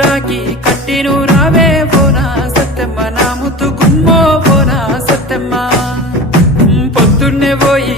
రాకి కట్టిను రావే పోనా సత్తెమ్మ నా ముద్దు గుమ్మో పోనా సత్తెమ్మ పొద్దున్నే పోయి